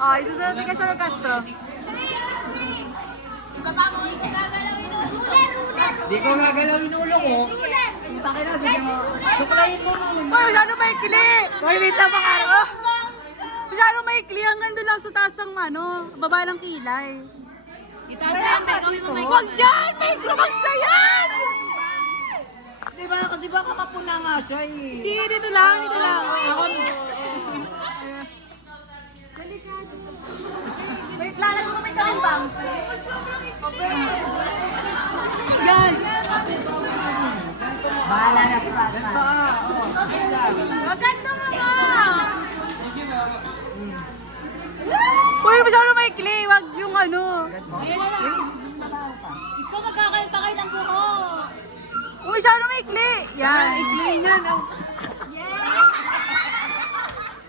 Ay, susunod din kayo sa Castro. Di ko gagalawin ulo ko. Suklayin mo naman. Ay, masyado maikli! Wait lang mga araw. Masyado maikli. Hanggang doon lang sa taas ng baba ng kilay. Huwag dyan! May grumag na yan! Di ba kamapuna nga siya eh. Hindi, dito lang, dito lang. Wait, lalag mo may kalimbang. Yan! Bahala na si Batman. Maganda mga! Uy, masyado maikli. Huwag yung Ayan na lang. Isko, magkakalpa kayo ng buko. Uy, masyado maikli. Yan. Ikli niyan.